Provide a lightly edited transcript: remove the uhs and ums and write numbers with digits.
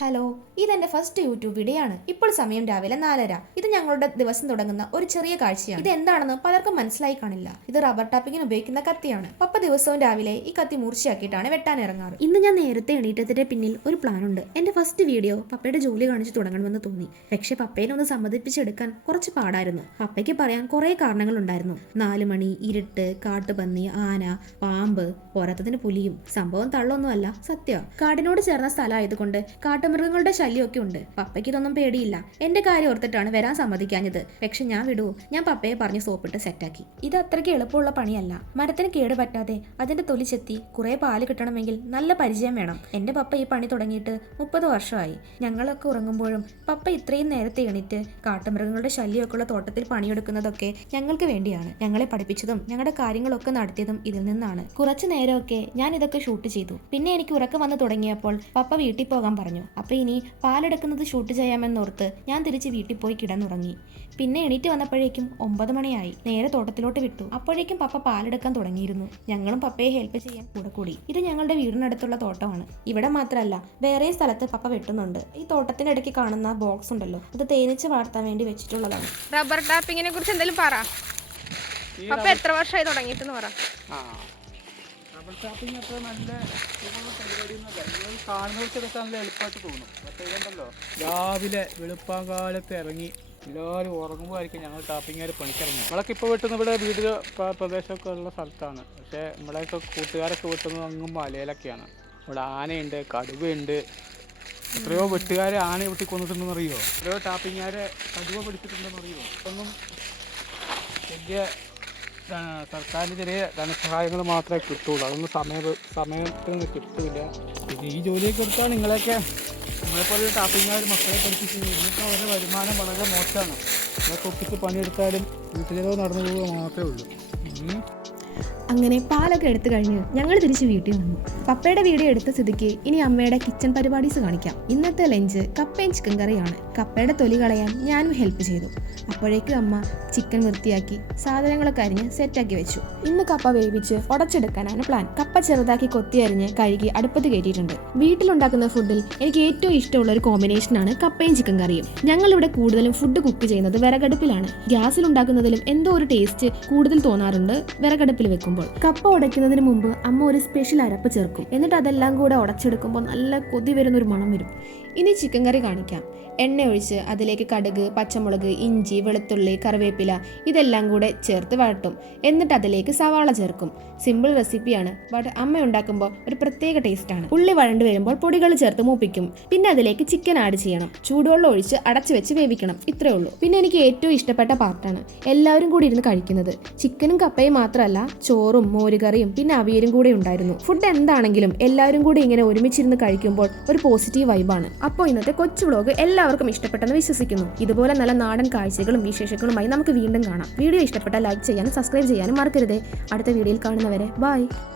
Hello, ഇതെന്റെ first YouTube video ആണ്. ഇപ്പോൾ സമയം രാവിലെ 4:30. ഇത് ഞങ്ങളുടെ ദിവസം തുടങ്ങുന്ന ഒരു ചെറിയ കാഴ്ചയാണ്. ഇത് എന്താണെന്ന് പലർക്കും മനസ്സിലായി കാണില്ല. ഇത് റബ്ബർ ടാപ്പിങ്ങിന് ഉപയോഗിക്കുന്ന കത്തിയാണ്. പപ്പ ദിവസവും രാവിലെ ഈ കത്തി മൂർച്ചയാക്കിയിട്ടാണ് വെട്ടാൻ ഇറങ്ങാറ്. ഇന്ന് ഞാൻ നേരത്തെ എണീറ്റതിന്റെ പിന്നിൽ ഒരു പ്ലാൻ ഉണ്ട്. എന്റെ ഫസ്റ്റ് വീഡിയോ പപ്പയുടെ ജോലി കാണിച്ച് തുടങ്ങണമെന്ന് തോന്നി. പക്ഷെ പപ്പയെ ഒന്ന് സമ്മതിപ്പിച്ചെടുക്കാൻ കുറച്ച് പാടായിരുന്നു. പപ്പയ്ക്ക് പറയാൻ കുറെ കാരണങ്ങൾ ഉണ്ടായിരുന്നു. 4 മണി, ഇരുട്ട്, കാട്ടുപന്നി, ആന, പാമ്പ്, പോരാത്തതിന് പുലിയും. സംഭവം തള്ളൊന്നുമല്ല, സത്യം. കാടിനോട് ചേർന്ന സ്ഥലമായതുകൊണ്ട് മൃഗങ്ങളുടെ ശല്യമൊക്കെ ഉണ്ട്. പപ്പയ്ക്ക് ഇതൊന്നും പേടിയില്ല. എന്റെ കാര്യം ഓർത്തിട്ടാണ് വരാൻ സമ്മതിക്കാഞ്ഞത്. പക്ഷെ ഞാൻ വിടുവോ? ഞാൻ പപ്പയെ പറഞ്ഞ് സോപ്പിട്ട് സെറ്റാക്കി. ഇത് അത്രയ്ക്ക് എളുപ്പമുള്ള പണിയല്ല. മരത്തിന് കേട് പറ്റാതെ അതിന്റെ തൊലി ചെത്തി കുറെ പാല് കിട്ടണമെങ്കിൽ നല്ല പരിചയം വേണം. എന്റെ പപ്പ ഈ പണി തുടങ്ങിയിട്ട് 30 വർഷമായി. ഞങ്ങളൊക്കെ ഉറങ്ങുമ്പോഴും പപ്പ ഇത്രയും നേരത്തെ എണീറ്റ് കാട്ടുമൃഗങ്ങളുടെ ശല്യമൊക്കെ ഉള്ള തോട്ടത്തിൽ പണിയെടുക്കുന്നതൊക്കെ ഞങ്ങൾക്ക് വേണ്ടിയാണ്. ഞങ്ങളെ പഠിപ്പിച്ചതും ഞങ്ങളുടെ കാര്യങ്ങളൊക്കെ നടത്തിയതും ഇതിൽ നിന്നാണ്. കുറച്ചു നേരമൊക്കെ ഞാൻ ഇതൊക്കെ ഷൂട്ട് ചെയ്തു. പിന്നെ എനിക്ക് ഉറക്കം വന്ന് തുടങ്ങിയപ്പോൾ പപ്പ വീട്ടിൽ പോകാൻ പറഞ്ഞു. അപ്പൊ ഇനി പാലെടുക്കുന്നത് ഷൂട്ട് ചെയ്യാമെന്നോർത്ത് ഞാൻ തിരിച്ച് വീട്ടിൽ പോയി കിടന്നുറങ്ങി. പിന്നെ എണീറ്റ് വന്നപ്പോഴേക്കും 9 മണിയായി. നേരെ തോട്ടത്തിലോട്ട് വിട്ടു. അപ്പോഴേക്കും പപ്പ പാലെടുക്കാൻ തുടങ്ങിയിരുന്നു. ഞങ്ങളും പപ്പയെ ഹെൽപ്പ് ചെയ്യാൻ കൂടെ കൂടി. ഇത് ഞങ്ങളുടെ വീടിനടുത്തുള്ള തോട്ടമാണ്. ഇവിടെ മാത്രമല്ല, വേറെ സ്ഥലത്ത് പപ്പ വെട്ടുന്നുണ്ട്. ഈ തോട്ടത്തിന്റെ ഇടയ്ക്ക് കാണുന്ന ബോക്സ് ഉണ്ടല്ലോ, അത് തേനീച്ച വളർത്താൻ വേണ്ടി വെച്ചിട്ടുള്ളതാണ്. റബ്ബർ ടാപ്പിങ്ങിനെ കുറിച്ച് എന്തെങ്കിലും പറ. പപ്പ എത്ര വർഷമായി തുടങ്ങിയിട്ടെന്ന് പറ. റബ്ബർ ടാപ്പിംഗ് അത്ര നല്ല പരിപാടി കാണുന്നവർക്കൊക്കെ നല്ല എളുപ്പമായിട്ട് തോന്നും. പക്ഷേ ഇതുണ്ടല്ലോ, രാവിലെ വെളുപ്പാങ്കാലത്ത് ഇറങ്ങി എല്ലാവരും ഉറങ്ങുമ്പോഴായിരിക്കും ഞങ്ങൾ ടാപ്പിങ്ങുകാർ പണിക്കിറങ്ങും. നമ്മളൊക്കെ ഇപ്പോൾ വെട്ടുന്ന ഇവിടെ വീട് പ്രദേശമൊക്കെ ഉള്ള സ്ഥലത്താണ്. പക്ഷേ നമ്മളെയൊക്കെ കൂട്ടുകാരൊക്കെ വെട്ടുന്നത് അങ്ങും മലയിലൊക്കെയാണ്. ഇവിടെ ആനയുണ്ട്, കടുവയുണ്ട്. എത്രയോ വെട്ടുകാരെ ആന വെട്ടി കൊന്നിട്ടുണ്ടെന്ന് അറിയുമോ? എത്രയോ ടാപ്പിങ്ങുകാരെ കടുവ പിടിച്ചിട്ടുണ്ടെന്ന് അറിയുമോ? ഒന്നും വലിയ സർക്കാരിന് ചെറിയ ധനസഹായങ്ങൾ മാത്രമേ കിട്ടുള്ളൂ. അതൊന്നും സമയത്തിന് കിട്ടില്ല. പിന്നെ ഈ ജോലിയൊക്കെ എടുത്താൽ നിങ്ങളെയൊക്കെ നമ്മളെപ്പോലെ ടാപ്പിങ്ങുകാർ മക്കളെ പഠിപ്പിക്കുന്നത്. ഇന്നത്തെ അവരുടെ വരുമാനം വളരെ മോശമാണ്. ഇതൊക്കെ ഒപ്പിച്ച് പണിയെടുത്താലും വീട്ടിലേതോ നടന്നു പോവുക മാത്രമേ ഉള്ളൂ. അങ്ങനെ പാലൊക്കെ എടുത്തു കഴിഞ്ഞ് ഞങ്ങൾ തിരിച്ച് വീട്ടിൽ വന്നു. പപ്പയുടെ വീഡിയോ എടുത്ത സ്ഥിതിക്ക് ഇനി അമ്മയുടെ കിച്ചൺ പരിപാടീസ് കാണിക്കാം. ഇന്നത്തെ ലഞ്ച് കപ്പയും ചിക്കൻ കറിയാണ്. കപ്പയുടെ തൊലി കളയാൻ ഞാനും ഹെൽപ്പ് ചെയ്തു. അപ്പോഴേക്കും അമ്മ ചിക്കൻ വൃത്തിയാക്കി സാധനങ്ങളൊക്കെ അരിഞ്ഞ് സെറ്റാക്കി വെച്ചു. ഇന്ന് കപ്പ വേവിച്ച് ഉടച്ചെടുക്കാനാണ് പ്ലാൻ. കപ്പ ചെറുതാക്കി കൊത്തിയരിഞ്ഞ് കഴുകി അടുപ്പത്ത് കയറ്റിയിട്ടുണ്ട്. വീട്ടിലുണ്ടാക്കുന്ന ഫുഡിൽ എനിക്ക് ഏറ്റവും ഇഷ്ടമുള്ള ഒരു കോമ്പിനേഷനാണ് കപ്പയും ചിക്കൻ കറിയും. ഞങ്ങളിവിടെ കൂടുതലും ഫുഡ് കുക്ക് ചെയ്യുന്നത് വിറകടുപ്പിലാണ്. ഗ്യാസിൽ ഉണ്ടാക്കുന്നതിലും എന്തോ ഒരു ടേസ്റ്റ് കൂടുതൽ തോന്നാറുണ്ട് വിറകടുപ്പിൽ വെക്കുമ്പോൾ. കപ്പ ഉടയ്ക്കുന്നതിന് മുമ്പ് അമ്മ ഒരു സ്പെഷ്യൽ അരപ്പ് ചേർക്കും. എന്നിട്ട് അതെല്ലാം കൂടെ ഉടച്ചെടുക്കുമ്പോൾ നല്ല കൊതി വരുന്നൊരു മണം വരും. ഇനി ചിക്കൻ കറി കാണിക്കാം. എണ്ണ ഒഴിച്ച് അതിലേക്ക് കടുക്, പച്ചമുളക്, ഇഞ്ചി, വെളുത്തുള്ളി, കറിവേപ്പില ഇതെല്ലാം കൂടെ ചേർത്ത് വഴട്ടും. എന്നിട്ട് അതിലേക്ക് സവാള ചേർക്കും. സിമ്പിൾ റെസിപ്പിയാണ്, ബട്ട് അമ്മ ഉണ്ടാക്കുമ്പോൾ ഒരു പ്രത്യേക ടേസ്റ്റാണ്. ഉള്ളി വഴണ്ട് വരുമ്പോൾ പൊടികൾ ചേർത്ത് മൂപ്പിക്കും. പിന്നെ അതിലേക്ക് ചിക്കൻ ആഡ് ചെയ്യണം. ചൂടുവെള്ളം ഒഴിച്ച് അടച്ചു വെച്ച് വേവിക്കണം. ഇത്രേ ഉള്ളൂ. പിന്നെ എനിക്ക് ഏറ്റവും ഇഷ്ടപ്പെട്ട പാർട്ടാണ് എല്ലാവരും കൂടി ഇരുന്ന് കഴിക്കുന്നത്. ചിക്കനും കപ്പയും മാത്രമല്ല, ചോറും മോരുകറിയും പിന്നെ അവിയലും കൂടെ ഉണ്ടായിരുന്നു. ഫുഡ് എന്താണെങ്കിലും എല്ലാവരും കൂടി ഇങ്ങനെ ഒരുമിച്ചിരുന്ന് കഴിക്കുമ്പോൾ ഒരു പോസിറ്റീവ് വൈബാണ്. അപ്പോൾ ഇന്നത്തെ കൊച്ചു വ്ലോഗ് എല്ലാവർക്കും ഇഷ്ടപ്പെട്ടെന്ന് വിശ്വസിക്കുന്നു. ഇതുപോലെ നല്ല നാടൻ കാഴ്ചകളും വിശേഷങ്ങളുമായി നമുക്ക് വീണ്ടും കാണാം. വീഡിയോ ഇഷ്ടപ്പെട്ടാൽ ലൈക്ക് ചെയ്യാനും സബ്സ്ക്രൈബ് ചെയ്യാനും മറക്കരുതേ. അടുത്ത വീഡിയോയിൽ കാണുന്നവരെ ബൈ.